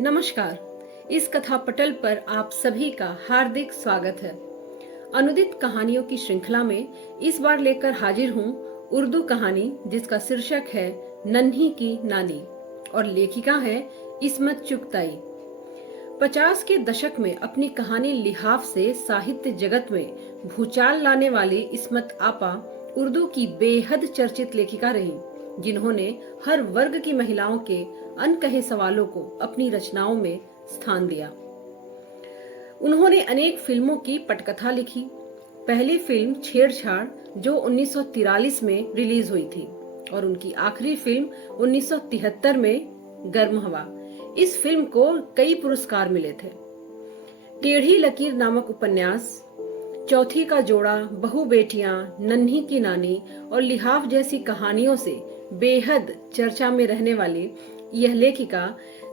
नमस्कार। इस कथा पटल पर आप सभी का हार्दिक स्वागत है। अनुदित कहानियों की श्रृंखला में इस बार लेकर हाजिर हूँ उर्दू कहानी जिसका शीर्षक है नन्ही की नानी और लेखिका है इस्मत चुगताई। 50 के दशक में अपनी कहानी लिहाफ से साहित्य जगत में भूचाल लाने वाली इस्मत आपा उर्दू की बेहद चर्चित लेखिका रही, जिन्होंने हर वर्ग की महिलाओं के अनकहे सवालों को अपनी रचनाओं में स्थान दिया। उन्होंने अनेक फिल्मों की पटकथा लिखी। पहली फिल्म छेड़छाड़ जो 1943 में रिलीज हुई थी और उनकी आखिरी फिल्म 1973 में गर्म हवा। इस फिल्म को कई पुरस्कार मिले थे। टेढ़ी लकीर नामक उपन्यास, चौथी का जोड़ा, बहू बेटियां, नन्ही की नानी और लिहाफ जैसी कहानियों से बेहद चर्चा में रहने वाली यह लेखिका,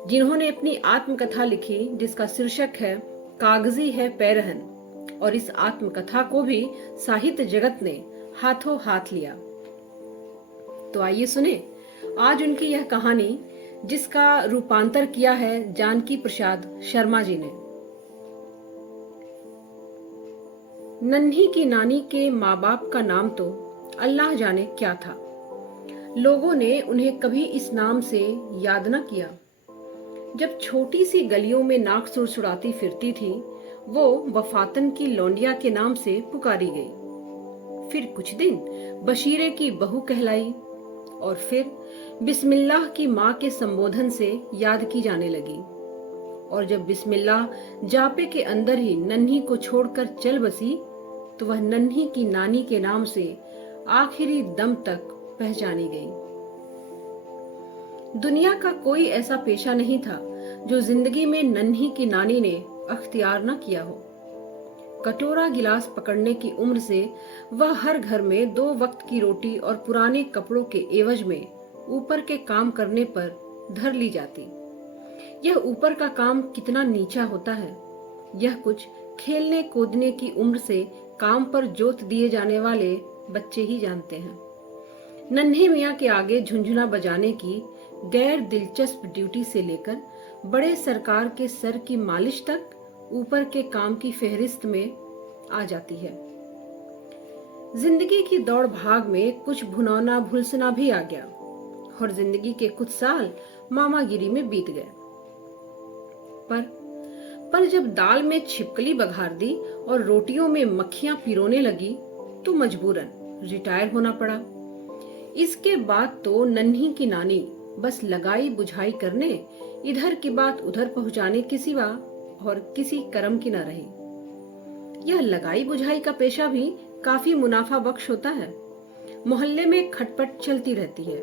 जिन्होंने अपनी आत्मकथा लिखी जिसका शीर्षक है कागजी है पैरहन, और इस आत्मकथा को भी साहित्य जगत ने हाथों हाथ लिया। तो आइए सुने आज उनकी यह कहानी, जिसका रूपांतर किया है जानकी प्रसाद शर्मा जी ने। नन्ही की नानी के माँ बाप का नाम तो अल्लाह जाने क्या था। लोगों ने उन्हें कभी इस नाम से याद न किया। जब छोटी सी गलियों में नाक सुड़सुड़ाती फिरती थी, वो वफातन की लौंडिया के नाम से पुकारी गई। फिर कुछ दिन बशीरे की बहू कहलाई और फिर बिस्मिल्लाह की माँ के संबोधन से याद की जाने लगी। और जब बिस्मिल्लाह जापे के अंदर ही नन्ही को छोड़कर चल बसी, तो वह नन्ही की नानी के नाम से आखिरी दम तक पहचानी गई। दुनिया का कोई ऐसा पेशा नहीं था जो जिंदगी में नन्ही की नानी ने अख्तियार न किया हो। कटोरा गिलास पकड़ने की उम्र से वह हर घर में 2 वक्त की रोटी और पुराने कपड़ों के एवज में ऊपर के काम करने पर धर ली जाती। यह ऊपर का काम कितना नीचा होता है, यह कुछ खेलने कूदने की उम्र से काम पर जोत दिए जाने वाले बच्चे ही जानते हैं। नन्हे मियाँ के आगे झुंझुना बजाने की गैर दिलचस्प ड्यूटी से लेकर बड़े सरकार के सर की मालिश तक ऊपर के काम की फेहरिस्त में आ जाती है। जिंदगी की दौड़ भाग में कुछ भुनौना भुलसना भी आ गया और जिंदगी के कुछ साल मामागिरी में बीत गए। पर जब दाल में छिपकली बघार दी और रोटियों में मक्खियां पिरोने लगी, तो मजबूरन रिटायर होना पड़ा। इसके बाद तो नन्ही की नानी बस लगाई बुझाई करने, इधर की बात उधर पहुंचाने के सिवा और किसी कर्म की न रही। यह लगाई बुझाई का पेशा भी काफी मुनाफा बख्श होता है। मोहल्ले में खटपट चलती रहती है।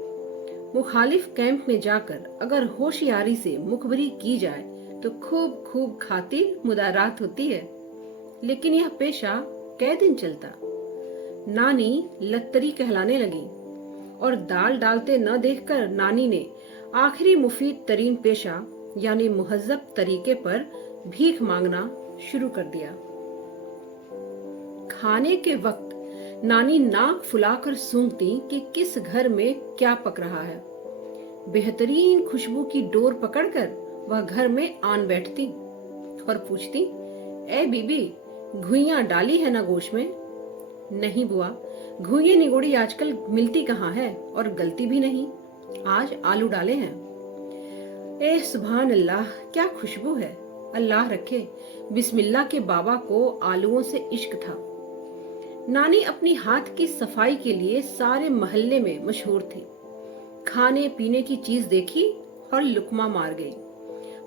मुखालिफ कैंप में जाकर अगर होशियारी से मुखबरी की जाए तो खूब खूब खातिर मुदारात होती है। लेकिन यह पेशा कै दिन चलता। नानी लत्तरी कहलाने लगी और दाल डालते न देखकर नानी ने आखिरी मुफीद तरीन पेशा यानी मुहज्जब तरीके पर भीख मांगना शुरू कर दिया। खाने के वक्त नानी नाक फुलाकर सूंघती कि किस घर में क्या पक रहा है। बेहतरीन खुशबू की डोर पकड़कर वह घर में आन बैठती और पूछती, ए बीबी, घुइयां डाली है ना गोश में? नहीं बुआ, घुइये निगोड़ी आजकल मिलती कहाँ है और गलती भी नहीं, आज आलू डाले हैं। ए सुभान अल्लाह, क्या खुशबू है, अल्लाह रखे। बिस्मिल्लाह के बाबा को आलूओं से इश्क था। नानी अपनी हाथ की सफाई के लिए सारे मोहल्ले में मशहूर थी। खाने पीने की चीज देखी और लुकमा मार गई।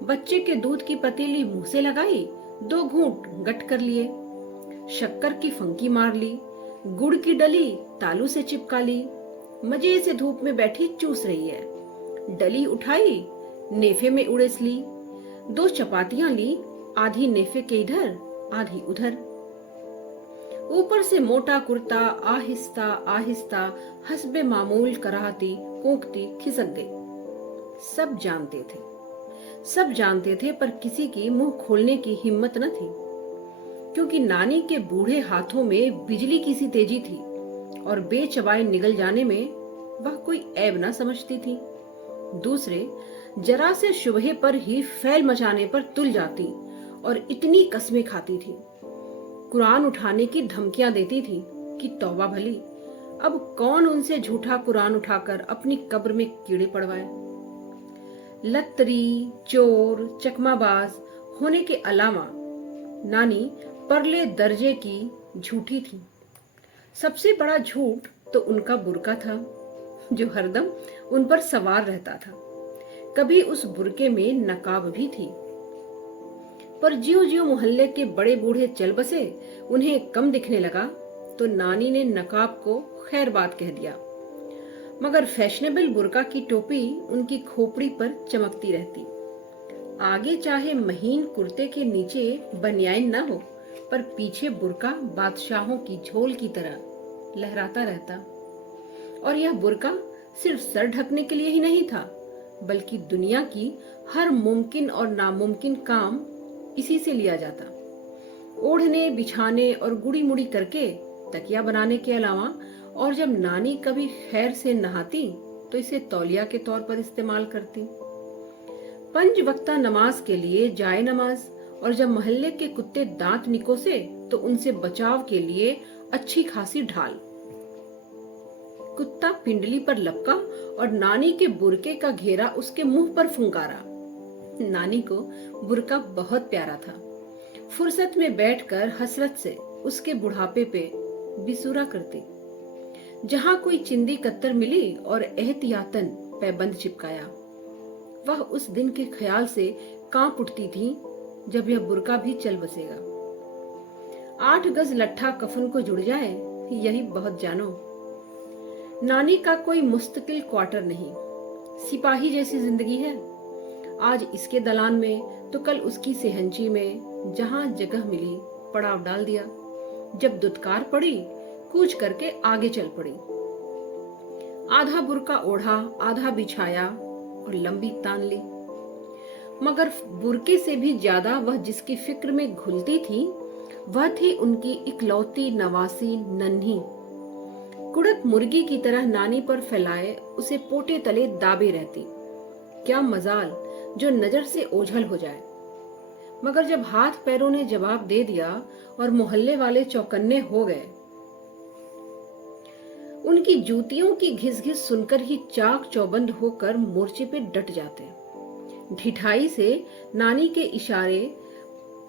बच्चे के दूध की पतीली मुंह से लगाई, 2 घूंट गट कर लिए। शक्कर की फंकी मार ली, गुड़ की डली तालू से चिपका ली। मजे से धूप में बैठी चूस रही है। डली उठाई, नेफे में उड़ेस ली। 2 चपातियां ली, आधी नेफे के इधर आधी उधर। ऊपर से मोटा कुर्ता आहिस्ता आहिस्ता हस्बे मामूल कराहती कूकती खिसक गई। सब जानते थे पर किसी की मुंह खोलने की हिम्मत न थी, क्योंकि नानी के बूढ़े हाथों में बिजली की सी तेजी थी और बेचबाए निगल जाने में वह कोई ऐब न समझती थी। दूसरे जरा से शुबहे पर ही फैल मचाने पर तुल जाती और इतनी कस्में खाती थी, कुरान उठाने की धमकियां देती थी कि तौबा भली, अब कौन उनसे झूठा कुरान उठाकर अपनी कब्र में कीड़े पड़वाए। लत्तरी, चोर, चकमाबाज होने के अलावा नानी परले दर्जे की झूठी थी। सबसे बड़ा झूठ तो उनका बुर्का था, जो हरदम उन पर सवार रहता था। कभी उस बुर्के में नकाब भी थी, पर ज्यों ज्यों मोहल्ले के बड़े बूढ़े चल बसे, उन्हें कम दिखने लगा, तो नानी ने नकाब को खैर बात कह दिया। मगर फैशनेबल बुर्का की टोपी उनकी खोपड़ी पर चमकती रहती। आगे चाहे महीन कुर्ते के नीचे बनियान न हो, पर पीछे बुर्का बादशाहों की झोल की तरह लहराता रहता। और यह बुर्का सिर्फ सर ढकने के लिए ही नहीं था, बल्कि दुनिया की हर मुमकिन और नामुमकिन काम इसी से लिया जाता। ओढ़ने, बिछाने और गुड़ी मुड़ी करके तकिया बनाने के अलावा, और जब नानी कभी खैर से नहाती तो इसे तौलिया के तौर पर इस्तेमाल करती। 5 वक्ता नमाज के लिए जाए नमाज, और जब मोहल्ले के कुत्ते दांत निकोसे तो उनसे बचाव के लिए अच्छी खासी ढाल। कुत्ता पिंडली पर लपका और नानी के बुर्के का घेरा उसके मुंह पर फुंकारा। नानी को बुर्का बहुत प्यारा था। फुर्सत में बैठकर हसरत से उसके बुढ़ापे पे बिसूरा करती। जहां कोई चिंदी कत्तर मिली और एहतियातन पैबंद चिपकाया, वह उस दिन के ख्याल से कांप उठती थी जब यह बुर्का भी चल बसेगा। 8 गज लट्ठा कफन को जुड़ जाए, यही बहुत जानो। नानी का कोई मुस्तकिल क्वार्टर नहीं, सिपाही जैसी जिंदगी है। आज इसके दलान में तो कल उसकी सेहंची में, जहां जगह मिली पड़ाव डाल दिया। जब दुत्कार पड़ी, कूच करके आगे चल पड़ी। आधा बुर्का ओढ़ा, आधा बिछाया और लंबी तान ली। मगर बुर्के से भी ज्यादा वह जिसकी फिक्र में घुलती थी, वह थी उनकी इकलौती नवासी नन्ही। कुड़क मुर्गी की तरह नानी पर फैलाए उसे पोटे तले दाबे रहती। क्या मजाल जो नजर से ओझल हो जाए। मगर जब हाथ पैरों ने जवाब दे दिया और मोहल्ले वाले चौकन्ने हो गए, उनकी जूतियों की घिस-घिस सुनकर ही चाक चौबंद होकर मोर्चे पे डट जाते। ढिठाई से नानी के इशारे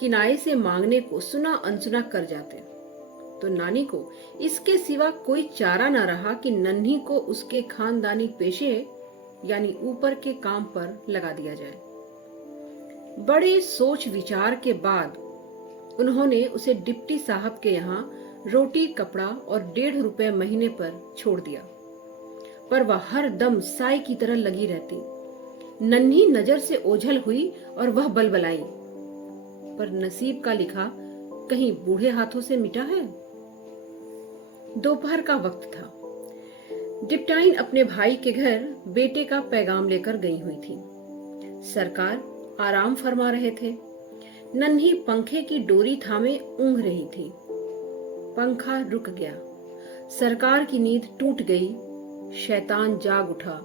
किनारे से मांगने को सुना अनसुना कर जाते, तो नानी को इसके सिवा कोई चारा न रहा कि नन्ही को उसके खानदानी पेशे यानी ऊपर के काम पर लगा दिया जाए। बड़े सोच विचार के बाद उन्होंने उसे डिप्टी साहब के यहाँ रोटी, कपड़ा और 1.5 रुपए महीने पर छोड़ दिया। पर वह हर दम साई की तरह लगी रहती। नन्ही नजर से ओझल हुई और वह बलबलाई, पर नसीब का लिखा कहीं बूढ़े हाथों से मिटा है। दोपहर का वक्त था। डिप्टाइन अपने भाई के घर बेटे का पैगाम लेकर गई हुई थी। सरकार आराम फरमा रहे थे। नन्ही पंखे की डोरी थामे ऊँघ रही थी। पंखा रुक गया। सरकार की नींद टूट गई। शैतान जाग उठा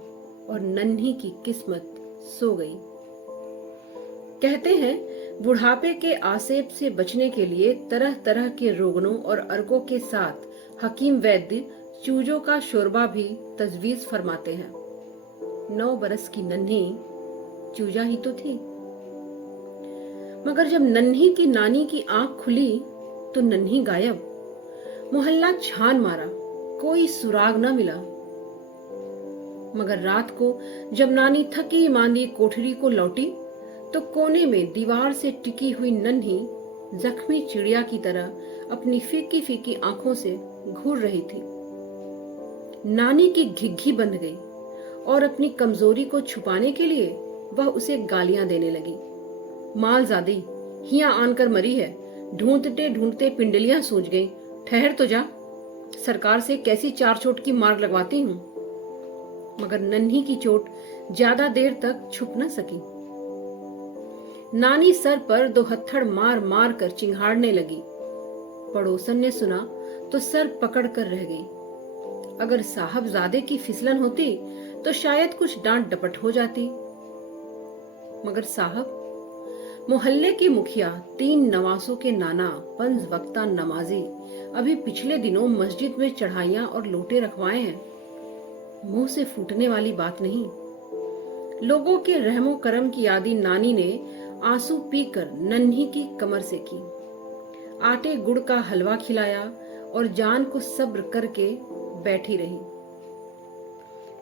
और नन्ही की किस्मत सो गई। कहते हैं बुढ़ापे के आसेब से बचने के लिए तरह तरह के रोगनों और अर्कों के साथ हकीम वैद्य चूजों का शोरबा भी तजवीज फरमाते हैं। 9 बरस की नन्ही चूजा ही तो थी। मगर जब नन्ही की नानी की आंख खुली तो नन्ही गायब। मोहल्ला छान मारा, कोई सुराग न मिला। मगर रात को जब नानी थकी मांदी कोठरी को लौटी तो कोने में दीवार से टिकी हुई नन्ही जख्मी चिड़िया की तरह अपनी फीकी फीकी आंखों से घूर रही थी। नानी की घिघी बंध गई और अपनी कमजोरी को छुपाने के लिए वह उसे गालियां देने लगी। मालजादी हिया आनकर मरी है, ढूंढते ढूंढते पिंडलियां सूझ गई, ठहर तो जा, सरकार से कैसी 4 चोट की मार लगवाती हूँ। मगर नन्ही की चोट ज्यादा देर तक छुप न सकी। नानी सर पर 2 हत्थड़ मार मार कर चिंघाड़ने लगी। पड़ोसन ने सुना तो सर पकड़ कर रह गई। अगर साहबजादे की फिसलन होती तो शायद कुछ डांट डपट हो जाती, मगर साहब, मोहल्ले के मुखिया, 3 नवासों के नाना, 5 वक्ता नमाजी अभी पिछले दिनों मस्जिद में चढ़ाइयां और लोटे रखवाए हैं। मुंह से फूटने वाली बात नहीं। लोगों के रहमो करम की आदि नानी ने आंसू पीकर नन्ही की कमर से की, आटे गुड़ का हलवा खिलाया और जान को सब्र करके बैठी रही।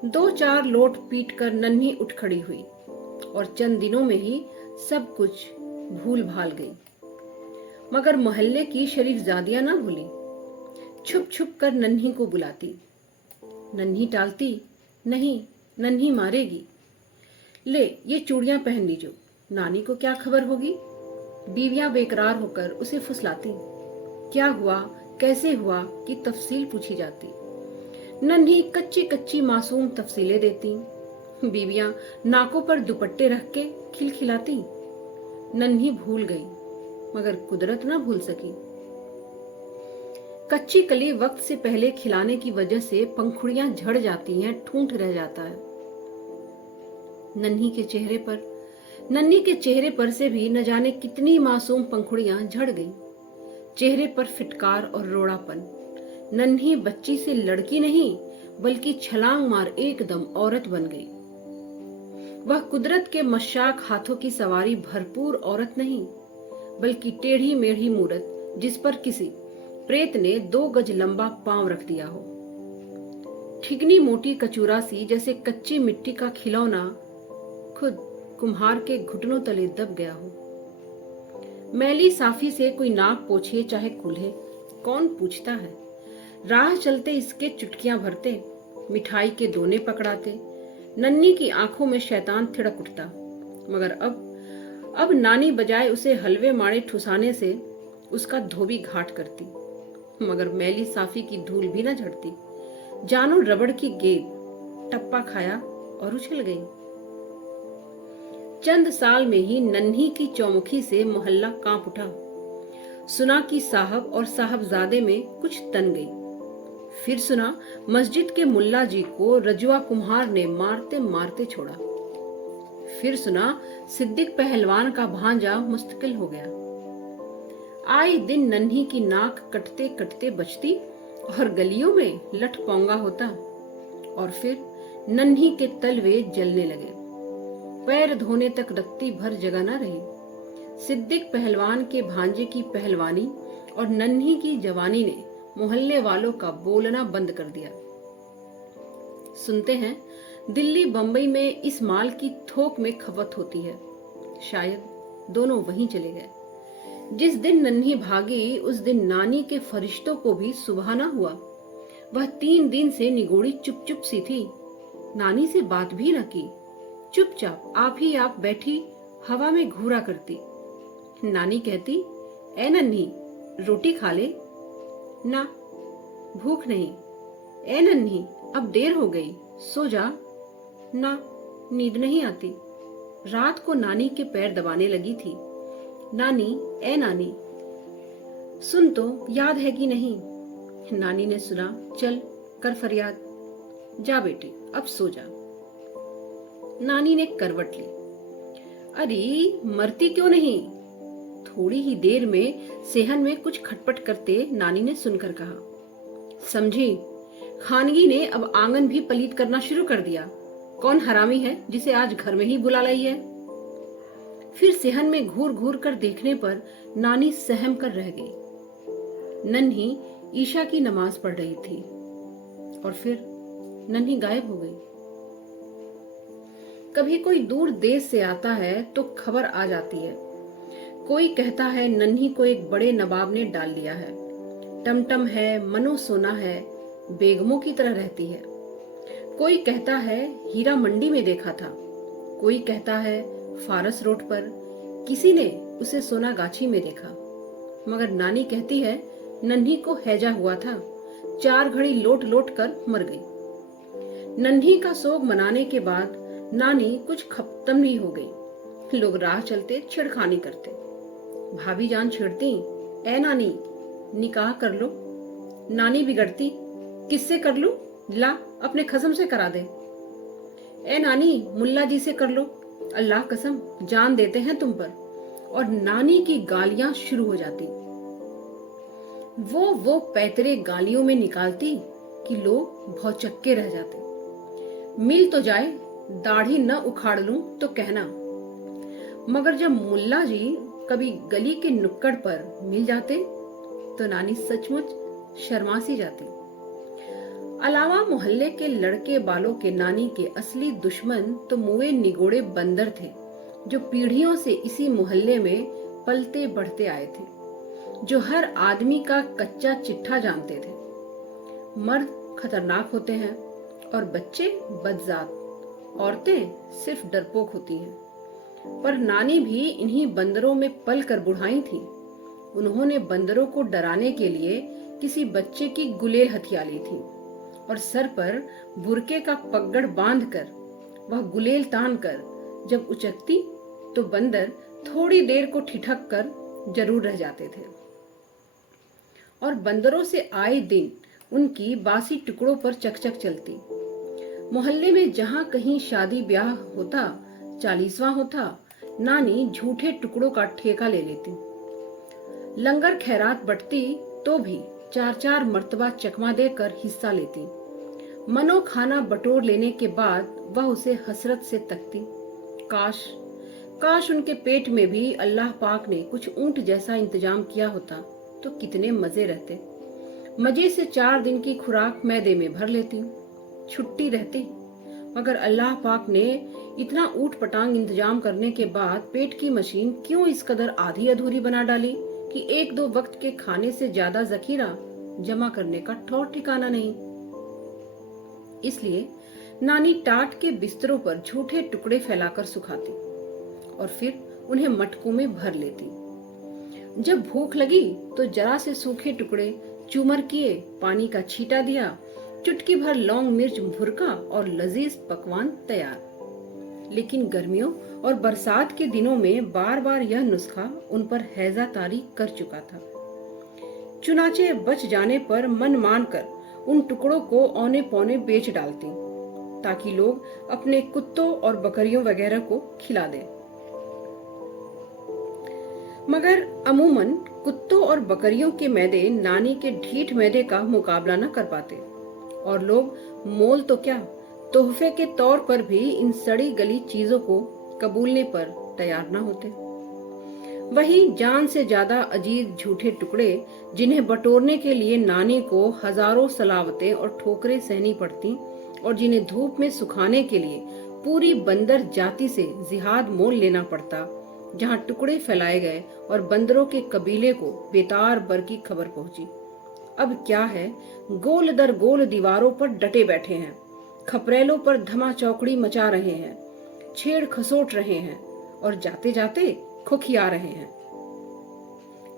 2-4 लोट पीट कर नन्ही उठ खड़ी हुई और चंद दिनों में ही सब कुछ भूल भाल गई। मगर मोहल्ले की शरीफजादियां ना भूली, छुप छुप कर नन्ही को बुलाती। नन्ही टालती, नहीं, नन्ही मारेगी। ले, ये चूड़ियां पहन लीजो, नानी को क्या खबर होगी। बीवियां बेकरार होकर उसे फुसलाती। क्या हुआ, कैसे हुआ कि तफसील पूछी जाती। नन्ही कच्ची कच्ची मासूम तफसीलें देती। बीवियां नाकों पर दुपट्टे रख के खिलखिलाती। नन्ही भूल गई, मगर कुदरत ना भूल सकी। कच्ची कली वक्त से पहले खिलाने की वजह से पंखुड़ियां झड़ जाती हैं, ठूंठ रह जाता है। नन्ही के चेहरे पर से भी न जाने कितनी मासूम पंखुड़ियां झड़ गई। चेहरे पर फिटकार और रोड़ापन। नन्ही बच्ची से लड़की नहीं, बल्कि छलांग मार एकदम औरत बन गई। वह कुदरत के मशाक हाथों की सवारी भरपूर औरत नहीं, बल्कि टेढ़ी मेढ़ी मूरत, जिस पर किसी प्रेत ने 2 गज लंबा पांव रख दिया हो। ठिगनी मोटी कचूरा सी, जैसे कच्ची मिट्टी का खिलौना खुद कुम्हार के घुटनों तले दब गया हो। मैली साफी से कोई नाक पोछे चाहे कूल्हे, कौन पूछता है। राह चलते इसके चुटकियां भरते, मिठाई के दोने पकड़ाते। नन्ही की आंखों में शैतान थिड़क उठता। मगर अब नानी बजाय उसे हलवे माड़े ठुसाने से उसका धोबी घाट करती। मगर मैली साफी की धूल भी न झड़ती। जानो रबड़ की गेंद, टप्पा खाया और उछल गई। चंद साल में ही नन्ही की चौमुखी से मोहल्ला कांप उठा। सुना कि साहब और साहबजादे में कुछ तन गई। फिर सुना मस्जिद के मुल्ला जी को रजुआ कुम्हार ने मारते मारते छोड़ा। फिर सुना सिद्दीक पहलवान का भांजा मुस्तकिल हो गया। आए दिन नन्ही की नाक कटते कटते बचती और गलियों में लठ पोंगा होता। और फिर नन्ही के तलवे जलने लगे। पैर धोने तक रत्ती भर जगह न रही। सिद्दीक पहलवान के भांजे की पहलवानी और नन्ही की जवानी ने मोहल्ले वालों का बोलना बंद कर दिया। सुनते हैं दिल्ली बंबई में इस माल की थोक में खपत होती है। शायद दोनों वहीं चले गए। जिस दिन नन्ही भागी, उस दिन नानी के फरिश्तों को भी सुबहाना हुआ। वह 3 दिन से निगोड़ी चुप चुप सी थी। नानी से बात भी न की, चुपचाप आप ही आप बैठी हवा में घूरा करती। नानी कहती, ए नन्ही, रोटी खा ले। ना, भूख नहीं। ए नन्ही, अब देर हो गई, सो जा। ना, नींद नहीं आती। रात को नानी के पैर दबाने लगी थी। नानी, ए नानी, सुन तो, याद है कि नहीं। नानी ने सुना, चल कर फरियाद। जा बेटी, अब सो जा। नानी ने करवट ली। अरे मरती क्यों नहीं। थोड़ी ही देर में सेहन में कुछ खटपट करते नानी ने सुनकर कहा, समझी, खानगी ने अब आंगन भी पलीत करना शुरू कर दिया। कौन हरामी है जिसे आज घर में ही बुला लाई है। फिर सेहन में घूर घूर कर देखने पर नानी सहम कर रह गई। नन्ही ईशा की नमाज पढ़ रही थी और फिर नन्ही गायब हो गई। कभी कोई दूर देश से आता है तो खबर आ जाती है। कोई कहता है नन्ही को एक बड़े नवाब ने डाल लिया है। टमटम है, मनो सोना है, बेगमों की तरह रहती है। कोई कहता है हीरा मंडी में देखा था। कोई कहता है फारस रोड पर किसी ने उसे सोना गाछी में देखा। मगर नानी कहती है नन्ही को हैजा हुआ था, 4 घड़ी लोट लोट कर मर गई। नन्ही का सोग मनाने के बाद नानी कुछ खपतम भी हो गई। लोग राह चलते छेड़खानी करते। भाभी जान छेड़ती, ए नानी, निकाह कर लो। नानी बिगड़ती, किससे कर लूं? ला, अपने खसम से करा दे। ए नानी, मुल्ला जी से कर लो, अल्लाह कसम जान देते हैं तुम पर। और नानी की गालियां शुरू हो जाती। वो पैतरे गालियों में निकालती कि लोग भौचक्के रह जाते। मिल तो जाए, दाढ़ी न उखाड़ लूं तो कहना। मगर जब मुल्ला जी कभी गली के नुक्कड़ पर मिल जाते तो नानी सचमुच शर्मा सी जाती। अलावा मोहल्ले के लड़के बालों के नानी के असली दुश्मन तो मुए निगोड़े बंदर थे, जो पीढ़ियों से इसी मोहल्ले में पलते बढ़ते आए थे, जो हर आदमी का कच्चा चिट्ठा जानते थे। मर्द खतरनाक होते हैं और बच्चे बदजात, औरतें सिर्फ डरपोक होती हैं। पर नानी भी इन्हीं बंदरों में पल कर बुढ़ाई थी। उन्होंने बंदरों को डराने के लिए किसी बच्चे की गुलेल हथिया ली थी और सर पर बुरके का पगड़ बांधकर वह गुलेल तान कर जब उचकती तो बंदर थोड़ी देर को ठिठक कर जरूर रह जाते थे। और बंदरों से आए दिन उनकी बासी टुकड़ों पर चकचक चलती। मोहल्ले में जहां कहीं शादी ब्याह होता, 40वां होता, नानी झूठे टुकड़ों का ठेका ले लेती। लंगर खैरात बटती तो भी 4-4 मर्तबा चकमा देकर हिस्सा लेती। मनो खाना बटोर लेने के बाद वह उसे हसरत से तकती। काश उनके पेट में भी अल्लाह पाक ने कुछ ऊंट जैसा इंतजाम किया होता तो कितने मजे रहते। मजे से 4 दिन की खुराक मैदे में भर लेती, छुट्टी रहती। मगर अल्लाह पाक ने इतना ऊट पटांग इंतजाम करने के बाद पेट की मशीन क्यों इस कदर आधी अधूरी बना डाली कि 1-2 वक्त के खाने से ज्यादा जखीरा जमा करने का ठौर ठिकाना नहीं। इसलिए नानी टाट के बिस्तरों पर झूठे टुकड़े फैलाकर सुखाती और फिर उन्हें मटकों में भर लेती। जब भूख लगी तो जरा से सूखे टुकड़े चूमर किए, पानी का छींटा दिया, चुटकी भर लौंग मिर्च भुरका और लजीज पकवान तैयार। लेकिन गर्मियों और बरसात के दिनों में बार बार यह नुस्खा उन पर हैजा तारी कर चुका था। चुनाचे बच जाने पर मन मानकर उन टुकड़ों को औने पौने बेच डालती ताकि लोग अपने कुत्तों और बकरियों वगैरह को खिला दें। मगर अमूमन कुत्तों और बकरियों के मैदे नानी के ढीठ मैदे का मुकाबला न कर पाते और लोग मोल तो क्या, तोहफे के तौर पर भी इन सड़ी गली चीजों को कबूलने पर तैयार न होते। वही जान से ज्यादा अजीज झूठे टुकड़े जिन्हें बटोरने के लिए नानी को हजारों सलावतें और ठोकरें सहनी पड़ती और जिन्हें धूप में सुखाने के लिए पूरी बंदर जाति से जिहाद मोल लेना पड़ता, जहां टुकड़े फैलाए गए और बंदरों के कबीले को बेतार बर की खबर पहुंची। अब क्या है, गोल दर गोल दीवारों पर डटे बैठे हैं, खपरेलों पर धमा चौकड़ी मचा रहे हैं, छेड़ खसोट रहे हैं और जाते जाते खुखिया रहे हैं।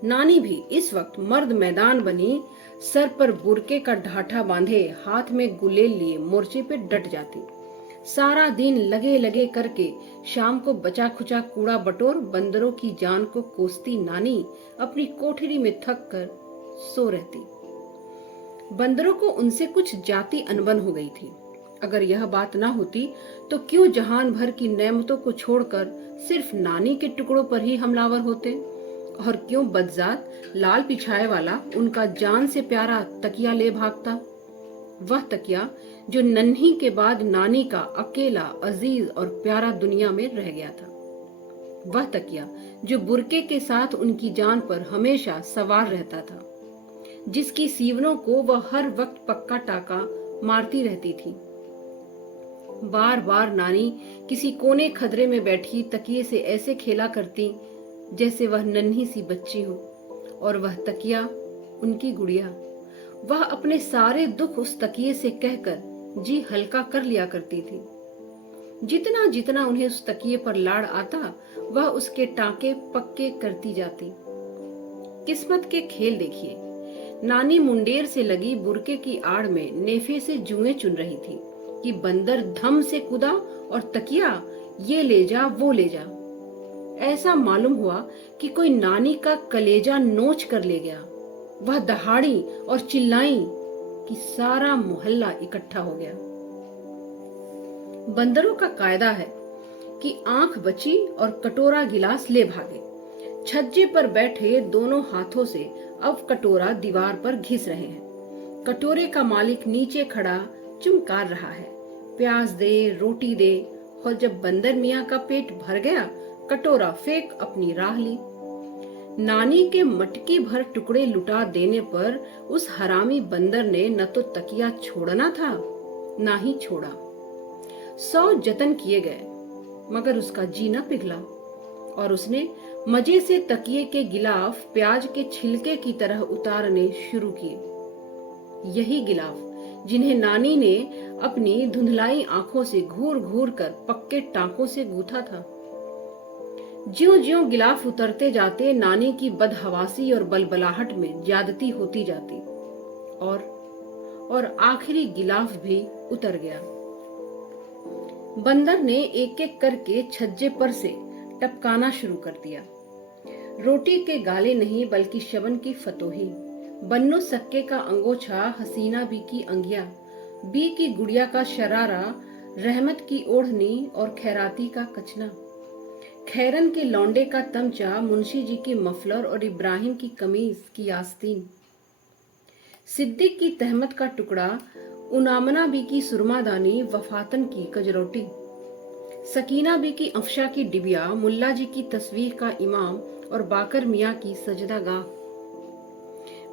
नानी भी इस वक्त मर्द मैदान बनी, सर पर बुरके का ढाठा बांधे, हाथ में गुलेल लिए मोर्चे पे डट जाती। सारा दिन लगे लगे करके शाम को बचा खुचा कूड़ा बटोर बंदरों की जान को कोसती नानी अपनी कोठरी में थक कर सो रहती। बंदरों को उनसे कुछ जाति अनबन हो गई थी। अगर यह बात ना होती तो क्यों जहान भर की नेमतों को छोड़कर सिर्फ नानी के टुकड़ों पर ही हमलावर होते, और क्यों बदजात लाल पिछाए वाला उनका जान से प्यारा तकिया ले भागता। वह तकिया जो नन्ही के बाद नानी का अकेला अजीज और प्यारा दुनिया में रह गया था। वह तकिया जो बुरके के साथ उनकी जान पर हमेशा सवार रहता था, जिसकी सीवनों को वह हर वक्त पक्का टाका मारती रहती थी। बार बार नानी किसी कोने खदरे में बैठी तकिए से ऐसे खेला करती जैसे वह नन्ही सी बच्ची हो और वह तकिया उनकी गुड़िया। वह अपने सारे दुख उस तकिए से कहकर जी हल्का कर लिया करती थी। जितना जितना उन्हें उस तकिए पर लाड़ आता, वह उसके टाके पक्के करती जाती। किस्मत के खेल देखिए। नानी मुंडेर से लगी बुरके की आड़ में नेफे से जुएं चुन रही थी कि बंदर धम से कूदा और तकिया ये ले जा वो ले जा। ऐसा मालूम हुआ कि कोई नानी का कलेजा नोच कर ले गया। वह दहाड़ी और चिल्लाई कि सारा मोहल्ला इकट्ठा हो गया। बंदरों का कायदा है कि आंख बची और कटोरा गिलास ले भागे। छज्जे पर बैठे दोनों हाथों से अब कटोरा दीवार पर घिस रहे हैं। कटोरे का मालिक नीचे खड़ा चुमकार रहा है, प्याज दे, रोटी दे। और जब बंदर मियाँ का पेट भर गया, कटोरा फेंक अपनी राह ली। नानी के मटकी भर टुकड़े लुटा देने पर उस हरामी बंदर ने न तो तकिया छोड़ना था, ना ही छोड़ा। 100 जतन किए गए, मगर उसका जी न पिघला और उसने मजे से तकिए के गिलाफ प्याज के छिलके की तरह उतारने शुरू किए। यही गिलाफ जिन्हें नानी ने अपनी धुंधलाई आंखों से घूर घूर कर पक्के टांकों से गूथा था। ज्यों ज्यों गिलाफ उतरते जाते, नानी की बदहवासी और बलबलाहट में ज्यादती होती जाती और आखिरी गिलाफ भी उतर गया। बंदर ने एक एक करके छज्जे पर से टपकाना शुरू कर दिया। रोटी के गाले नहीं बल्कि शबन की फतोही, बन्नो सक्के का अंगोछा, हसीना बी की अंगिया, बी की गुड़िया का शरारा, रहमत की ओढ़नी और खैराती का कचना, खैरन के लौंडे का तमचा, मुंशी जी की मफलर और इब्राहिम की कमीज की आस्तीन, सिद्दीक की तहमत का टुकड़ा, उनामना बी की सुरमादानी, वफातन की कजरोटी, सकीना बी की अफशा की डिबिया, मुल्ला जी की तस्वीर का इमाम और बाकर मियाँ की सजदागाह,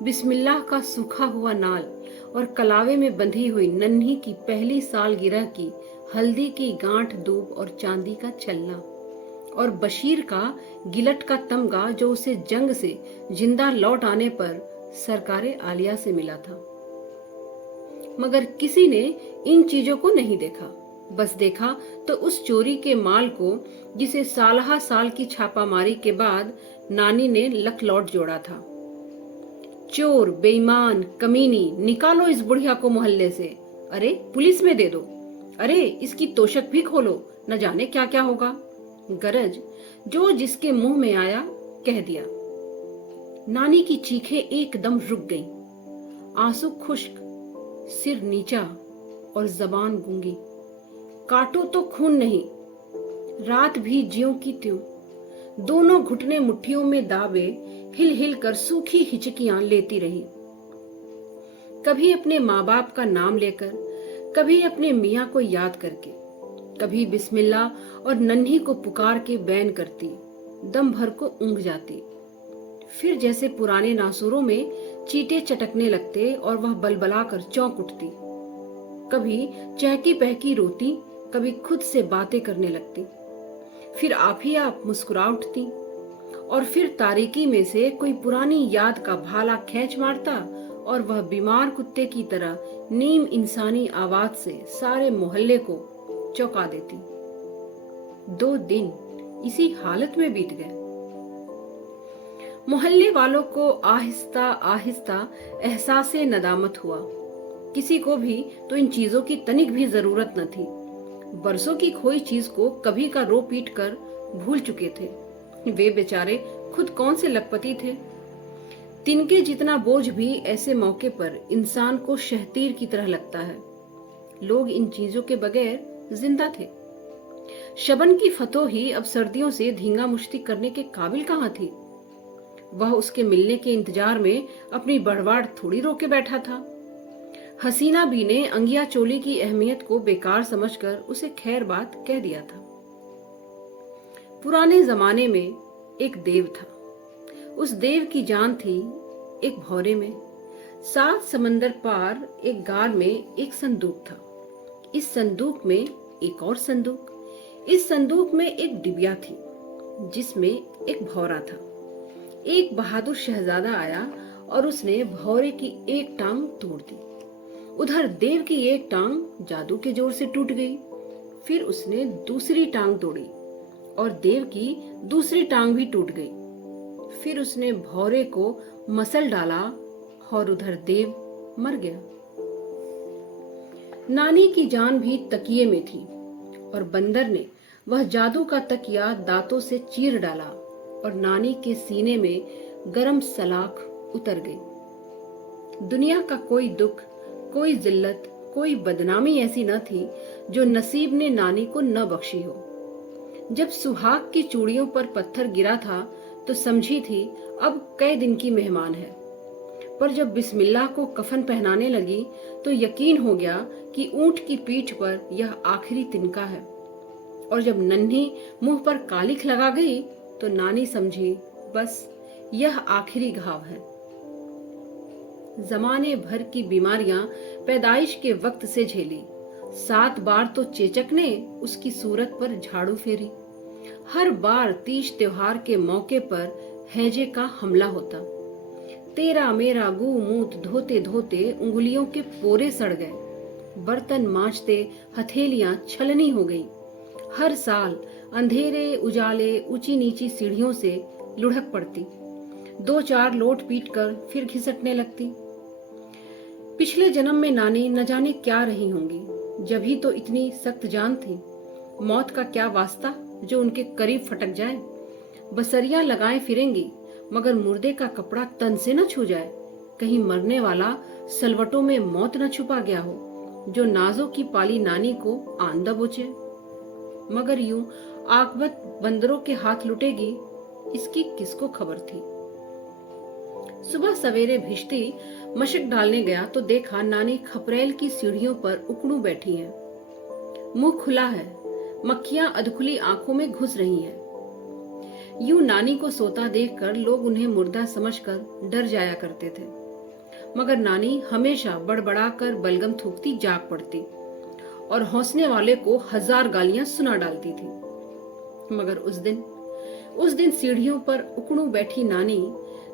बिस्मिल्लाह का सूखा हुआ नाल और कलावे में बंधी हुई नन्ही की पहली सालगिरह की हल्दी की गांठ दूब और चांदी का छल्ला, और बशीर का गिलट का तमगा जो उसे जंग से जिंदा लौट आने पर सरकारे आलिया से मिला था। मगर किसी ने इन चीजों को नहीं देखा। बस देखा तो उस चोरी के माल को जिसे सालहा साल की छापामारी के बाद नानी ने लखलौट जोड़ा था। चोर, बेईमान, कमीनी, निकालो इस बुढ़िया को मोहल्ले से। अरे पुलिस में दे दो। अरे इसकी तोशक भी खोलो, न जाने क्या क्या होगा। गरज जो जिसके मुंह में आया कह दिया। नानी की चीखें एकदम रुक गईं। आंसू खुश्क, सिर नीचा और जबान गूंगी। काटो तो खून नहीं। रात भी ज्यों की त्यों, दोनों घुटने मुट्ठियों में दाबे हिल हिल कर सूखी हिचकियां लेती रही। कभी अपने माँ बाप का नाम लेकर, कभी अपने मियाँ को याद करके, कभी बिस्मिल्लाह और नन्ही को पुकार के बैन करती, दम भर को ऊँघ जाती। फिर जैसे पुराने नासुरों में चींटे चटकने लगते और वह बलबला कर चौंक उठती। कभी चहकी पहकी रोती, कभी खुद से बातें करने लगती, फिर आप ही आप मुस्कुरा उठती, और फिर तारीकी में से कोई पुरानी याद का भाला खींच मारता और वह बीमार कुत्ते की तरह नीम इंसानी आवाज से सारे मोहल्ले को चौंका देती। 2 दिन इसी हालत में बीत गए। मोहल्ले वालों को आहिस्ता आहिस्ता एहसास नदामत हुआ। किसी को भी तो इन चीजों की तनिक भी जरूरत न थी। बरसों की खोई चीज को कभी का रो पीट कर भूल चुके थे। वे बेचारे खुद कौन से लखपति थे। तिनके जितना बोझ भी ऐसे मौके पर इंसान को शहतीर की तरह लगता है। लोग इन चीजों के बगैर जिंदा थे। शबन की फतो ही अब सर्दियों से धींगा मुश्ती करने के काबिल कहाँ थी। वह उसके मिलने के इंतजार में अपनी बड़वाड़ थोड़ी रोके बैठा था। हसीना बी ने अंगिया चोली की अहमियत को बेकार समझकर उसे खैर बात कह दिया था। पुराने जमाने में एक देव था। उस देव की जान थी एक भौरे में। 7 समंदर पार एक गार में एक संदूक था। इस संदूक में एक और संदूक। इस संदूक में एक डिबिया थी जिसमें एक भौरा था। एक बहादुर शहजादा आया और उसने भौरे की एक टांग तोड़ दी। उधर देव की एक टांग जादू के जोर से टूट गई। फिर उसने दूसरी टांग तोड़ी और देव की दूसरी टांग भी टूट गई। फिर उसने भौरे को मसल डाला और उधर देव मर गया। नानी की जान भी तकिए में थी और बंदर ने वह जादू का तकिया दांतों से चीर डाला और नानी के सीने में गरम सलाख उतर गई। दुनिया का कोई दुख, कोई जिल्लत, कोई बदनामी ऐसी न थी जो नसीब ने नानी को न बख्शी हो। जब सुहाग की चूड़ियों पर पत्थर गिरा था तो समझी थी अब कई दिन की मेहमान है, पर जब बिस्मिल्लाह को कफन पहनाने लगी तो यकीन हो गया कि ऊंट की पीठ पर यह आखिरी तिनका है। और जब नन्ही मुंह पर कालिख लगा गई तो नानी समझी बस यह आखिरी घाव है। जमाने भर की बीमारियां पैदाइश के वक्त से झेली, 7 बार तो चेचक ने उसकी सूरत पर झाड़ू फेरी। हर बार तीज त्योहार के मौके पर हैजे का हमला होता। तेरा मेरा गू मूत धोते धोते उंगलियों के पोरे सड़ गए, बर्तन मांजते हथेलियां छलनी हो गई। हर साल अंधेरे उजाले ऊंची नीची सीढ़ियों से लुढ़क पड़ती, 2-4 लोट पीट कर फिर घिसटने लगती। पिछले जन्म में नानी न जाने क्या रही होंगी, जब ही तो इतनी सख्त जान थी। मौत का क्या वास्ता जो उनके करीब फटक जाए। बसरियां लगाए फिरेंगी मगर मुर्दे का कपड़ा तन से न छू जाए। कहीं मरने वाला सलवटों में मौत न छुपा गया हो जो नाजों की पाली नानी को आन दबोचे। मगर यूं आकबत बंदरों के हाथ लुटेगी, इसकी किसको खबर थी। सुबह सवेरे भिश्ती मशक डालने गया तो देखा नानी खपरेल की सीढ़ियों पर उकड़ू बैठी हैं। मुंह खुला है, मक्खियां अधखुली आंखों में घुस रही हैं। यूं नानी को सोता देखकर लोग उन्हें मुर्दा समझकर डर जाया करते थे, मगर नानी हमेशा बड़बड़ाकर बलगम थूकती जाग पड़ती और हौसने वाले को 1000 गालियां सुना डालती थी। मगर उस दिन सीढ़ियों पर उकड़ू बैठी नानी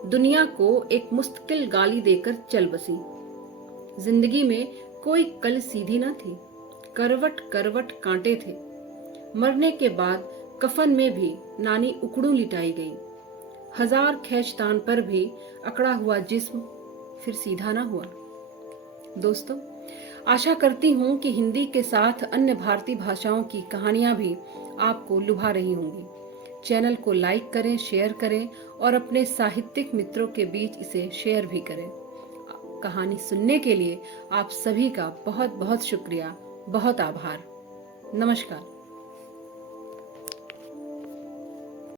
दुनिया को एक मुस्तकिल गाली देकर चल बसी। जिंदगी में कोई कल सीधी न थी, करवट करवट कांटे थे। मरने के बाद कफन में भी नानी उकड़ू लिटाई गई। 1000 खैचतान पर भी अकड़ा हुआ जिस्म फिर सीधा न हुआ। दोस्तों, आशा करती हूँ कि हिंदी के साथ अन्य भारतीय भाषाओं की कहानियां भी आपको लुभा रही होंगी। चैनल को लाइक करें, शेयर करें और अपने साहित्यिक मित्रों के बीच इसे शेयर भी करें। कहानी सुनने के लिए आप सभी का बहुत बहुत शुक्रिया, बहुत आभार। नमस्कार।